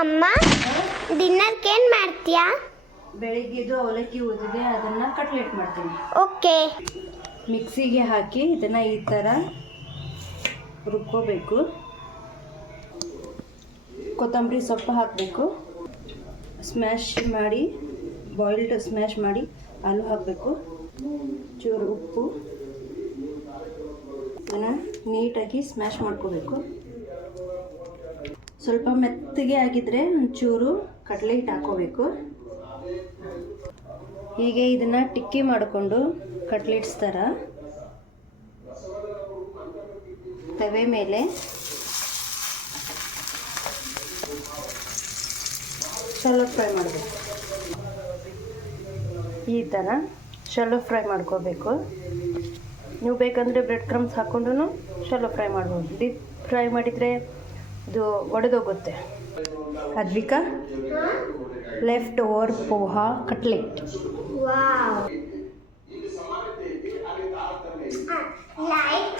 ಅಮ್ಮ ಡಿನ್ನರ್ಗೆ ಏನು ಮಾಡ್ತೀಯಾ? ಬೆಳಿಗ್ಗೆದು ಅವಲಕ್ಕಿ ಉಳಿದಿದೆ, ಅದನ್ನು ಕಟ್ಲೆಟ್ ಮಾಡ್ತೀನಿ. ಓಕೆ. ಮಿಕ್ಸಿಗೆ ಹಾಕಿ ಇದನ್ನು ಈ ಥರ ರುಬ್ಕೋಬೇಕು. ಕೊತ್ತಂಬರಿ ಸೊಪ್ಪು ಹಾಕಬೇಕು. ಸ್ಮ್ಯಾಶ್ ಮಾಡಿ, ಬಾಯ್ಲ್ಡ್ ಸ್ಮ್ಯಾಶ್ ಮಾಡಿ ಆಲೂ ಹಾಕಬೇಕು. ಚೂರು ಉಪ್ಪು, ಇದನ್ನು ನೀಟಾಗಿ ಸ್ಮ್ಯಾಶ್ ಮಾಡ್ಕೋಬೇಕು. ಸ್ವಲ್ಪ ಮೆತ್ತಗೆ ಆಗಿದ್ರೆ ಒಂಚೂರು ಕಡಲೆ ಹಿಟ್ಟು ಹಾಕೋಬೇಕು. ಹೀಗೆ ಇದನ್ನು ಟಿಕ್ಕಿ ಮಾಡಿಕೊಂಡು ಕಟ್ಲೆಟ್ಸ್ ಥರ ತವೆ ಮೇಲೆ ಶಾಲೋ ಫ್ರೈ ಮಾಡಬೇಕು. ಈ ಥರ ಶಾಲೋ ಫ್ರೈ ಮಾಡ್ಕೋಬೇಕು. ನೀವು ಬೇಕಂದರೆ ಬ್ರೆಡ್ ಕ್ರಮ್ಸ್ ಹಾಕ್ಕೊಂಡು ಶಾಲೋ ಫ್ರೈ ಮಾಡ್ಬೋದು. ಡೀಪ್ ಫ್ರೈ ಮಾಡಿದರೆ ಇದು ಒಡೆದೋಗುತ್ತೆ. Advika, left over poha cutlet. Wow. Like